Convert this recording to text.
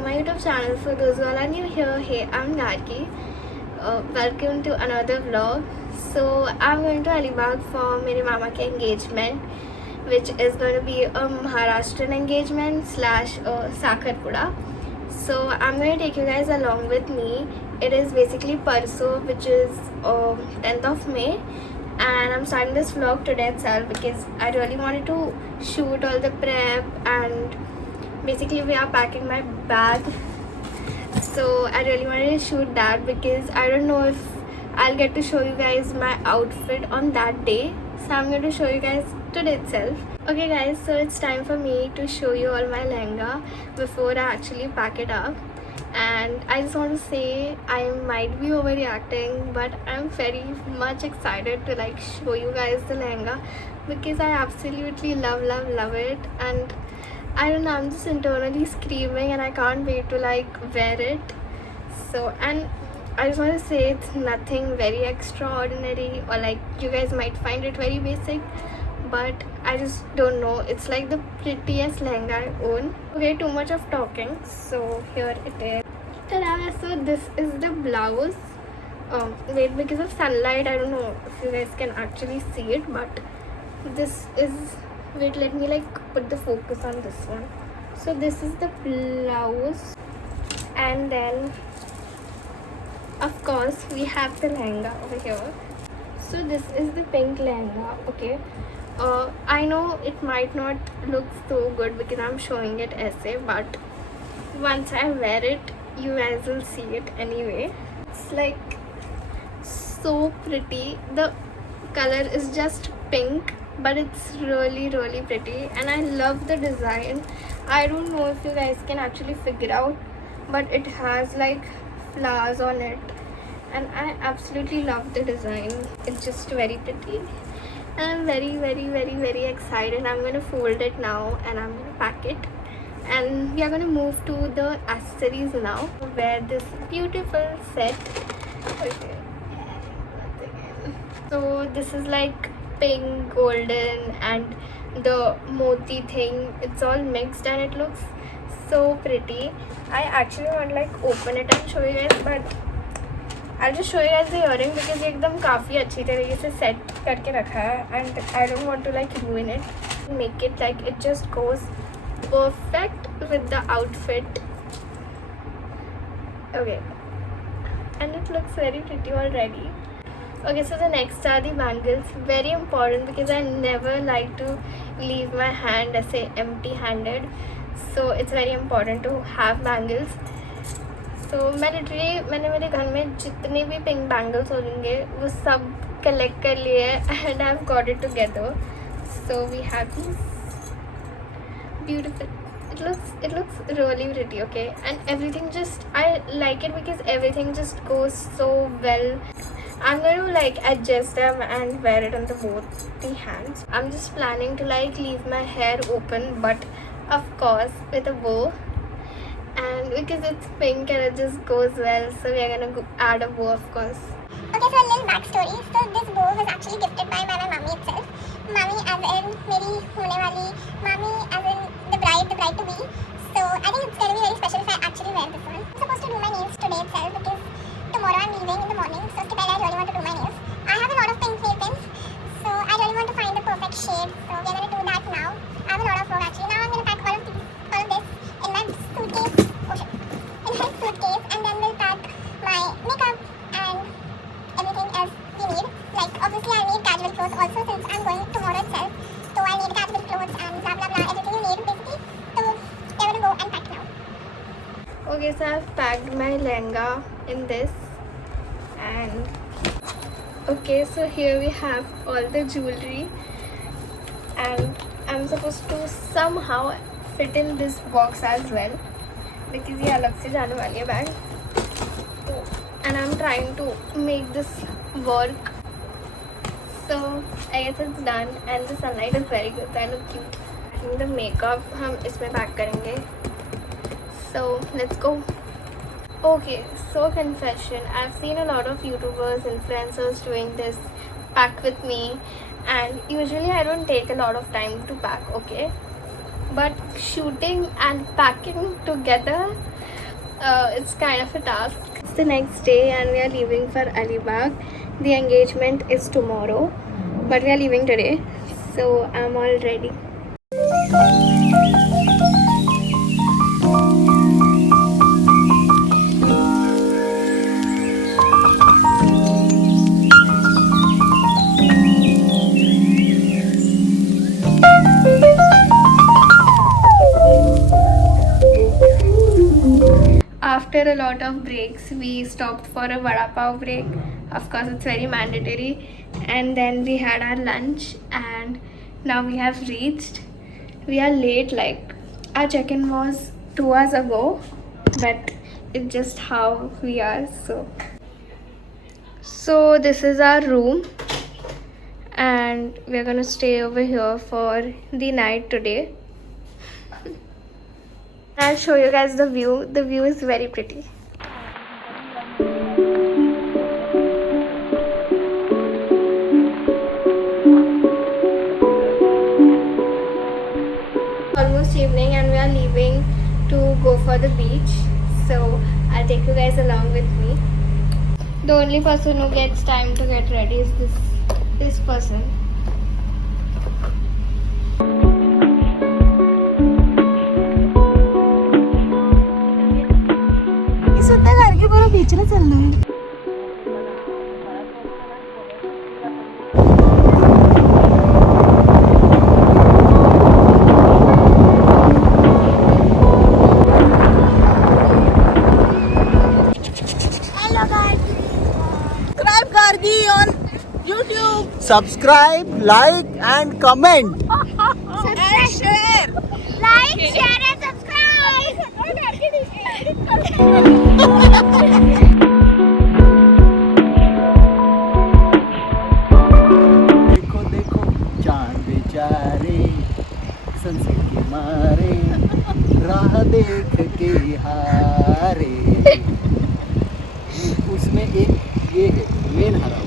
my YouTube channel. For those who are new here, hey, I'm Gargi. Welcome to another vlog. So I'm going to Alibag for मेरे मामा के engagement, which is going to be a Maharashtrian engagement slash Sakharpura. So I'm going to take you guys along with me. It is basically Parso, which is 10th of May, and I'm starting this vlog today itself because I really wanted to shoot all the prep, and basically we are packing my bag. So I really wanted to shoot that because I don't know if I'll get to show you guys my outfit on that day. So I'm going to show you guys today itself. Okay guys, so it's time for me to show you all my lehenga before I actually pack it up. And I just want to say I might be overreacting, but I'm very much excited to like show you guys the lehenga because I absolutely love it. And I don't know, I'm just internally screaming and I can't wait to like wear it. So, and I just want to say it's nothing very extraordinary, or like you guys might find it very basic, but I just don't know, it's like the prettiest lehenga I own. Okay, too much of talking, so here it is. Ta-da! So this is the blouse. Wait, because of sunlight I don't know if you guys can actually see it, but this is, wait, let me like put the focus on this one. So this is the blouse, and then of course we have the lehenga over here. So this is the pink lehenga. Okay, I know it might not look so good because I'm showing it essay, but once I wear it you guys will see it anyway. It's like so pretty. The color is just pink, but it's really pretty, and I love the design. I don't know if you guys can actually figure out, but it has like flowers on it, and I absolutely love the design. It's just very pretty, and I'm very excited. I'm gonna fold it now and I'm gonna pack it, and we are gonna move to the accessories now. Wear this beautiful set. Okay. So this is like pink, golden, and the moti thing. It's all mixed and it looks so pretty. I actually want to like open it and show you guys, but I'll just show you guys the earring because ये एकदम काफ़ी अच्छी तरीके से set करके रखा है, and I don't want to like ruin it. Make it like it just goes perfect with the outfit. Okay, and it looks very pretty already. Okay, so the next are the bangles. Very important because I never like to leave my hand as say empty-handed. So it's very important to have bangles. So मैंने मेरे घर में जितने भी pink bangles होंगे वो सब collect कर लिए and I've got it together. So we have these beautiful. It looks really pretty. Okay, and everything just, I like it because everything just goes so well. I'm going to like adjust them and wear it on both the hands. I'm just planning to like leave my hair open, but of course with a bow, and because it's pink and it just goes well, so we are going to add a bow, of course. Okay, so a little backstory. So this bow was actually gifted by my mummy itself. Mummy as in मेरी होने वाली mummy as in the bride to be. So I think it's going to be very special if I actually wear this one. I'm supposed to do my nails today itself because tomorrow I'm leaving in the morning. So उसके पहले I really want to do my nails. I have a lot of pink nail pins, so I really want to find the perfect shade. So we're going to do that now. I have a lot of work actually. Now I'm going to pack all of this in my suitcase. Oh shit. In my suitcase, and then we'll pack my makeup and everything else we need. Like obviously I need casual clothes also since I'm going tomorrow itself. So I need casual clothes and blah everything you need basically. So we're gonna go and pack now. Okay, so I've packed my lehenga in this, and okay, so here we have all the jewelry, and I'm supposed to somehow fit in this box as well because ये अलग से जाने वाली है bag. And I'm trying to make this work. So I guess it's done, and the sunlight is very good, so I look cute. I think the makeup हम इसमें pack करेंगे. So let's go. Okay, so confession, I've seen a lot of YouTubers, influencers doing this pack with me, and usually I don't take a lot of time to pack, okay, but shooting and packing together It's kind of a task. It's the next day and we are leaving for Alibag. The engagement is tomorrow, but we are leaving today. So I'm all ready. After a lot of breaks, we stopped for a vada pav break. Of course, it's very mandatory. And then we had our lunch, and now we have reached. We are late, like our check-in was 2 hours ago, but it's just how we are. So this is our room, and we're gonna stay over here for the night today. I'll show you guys the view. The view is very pretty. Almost evening and we are leaving to go for the beach. So I'll take you guys along with me. The only person who gets time to get ready is this person. बीचला चाललोय subscribe कर दी on YouTube. Subscribe, like and comment. And share. Like, share and subscribe. देखो देखो चांद बेचारे sunset के मारे राह देख के हारे उसमें एक ये है मेन हरा